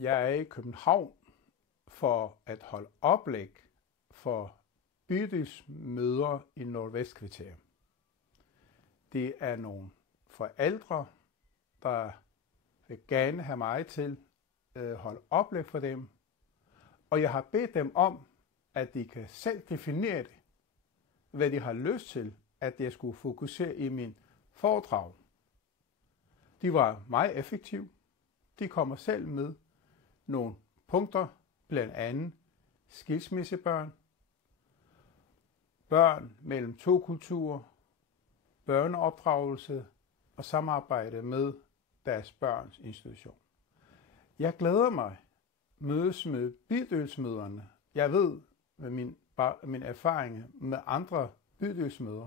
Jeg er i København for at holde oplæg for bydelsmøder i Nordvestkvarteret. Det er nogle forældre, der vil gerne have mig til at holde oplæg for dem, og jeg har bedt dem om, at de kan selv definere det, hvad de har lyst til, at jeg skulle fokusere i min foredrag. De var meget effektive. De kommer selv med nogle punkter, blandt andet skilsmissebørn, børn mellem to kulturer, børneopdragelse og samarbejde med deres børns institution. Jeg glæder mig mødes med bydelsmøderne. Jeg ved med min erfaring med andre bydelsmøder,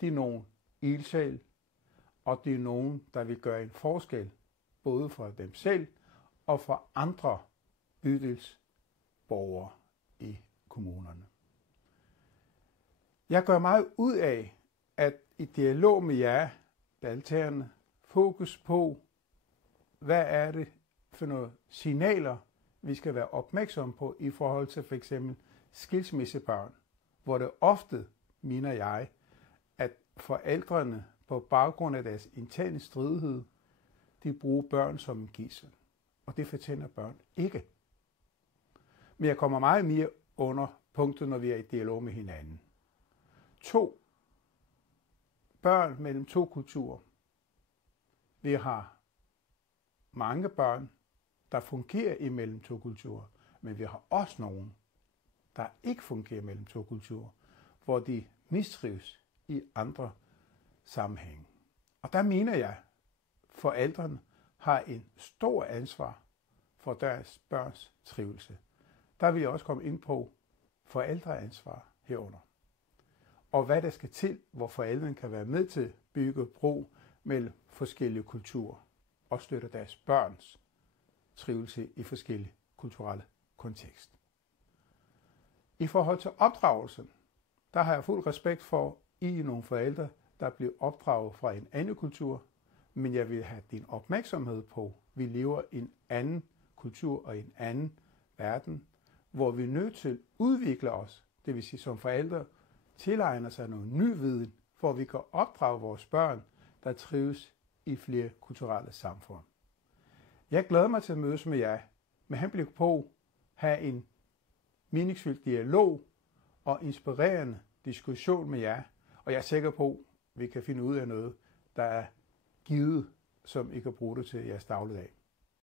de er nogle ildsjæl, og det er nogen, der vil gøre en forskel, både for dem selv og for andre bydelsborgere i kommunerne. Jeg gør meget ud af, at i dialog med jer, deltagerne, fokus på, hvad er det for nogle signaler, vi skal være opmærksomme på i forhold til f.eks. skilsmissebørn, hvor det ofte, mener jeg, at forældrene på baggrund af deres interne stridighed, de bruger børn som en gidsel. Og det fortjener børn ikke. Men jeg kommer meget mere under punktet, når vi er i dialog med hinanden. 2. Børn mellem to kulturer. Vi har mange børn, der fungerer imellem to kulturer, men vi har også nogen, der ikke fungerer mellem to kulturer, hvor de mistrives i andre sammenhænge. Og der mener jeg, at forældrene har en stor ansvar for deres børns trivsel. Der vil jeg også komme ind på forældreansvar herunder. Og hvad der skal til, hvor forældrene kan være med til at bygge bro mellem forskellige kulturer og støtte deres børns trivsel i forskellige kulturelle kontekster. I forhold til opdragelsen, der har jeg fuld respekt for, I nogle forældre, der bliver opdraget fra en anden kultur, men jeg vil have din opmærksomhed på, at vi lever i en anden kultur og i en anden verden, hvor vi er nødt til at udvikle os, det vil sige som forældre, tilegner sig noget ny viden, for at vi kan opdrage vores børn, der trives i flere kulturelle samfund. Jeg glæder mig til at mødes med jer, med henblik på at have en meningsfyldt dialog og inspirerende diskussion med jer, og jeg er sikker på, at vi kan finde ud af noget, der er givet, som I kan bruge det til jeres dagligdag.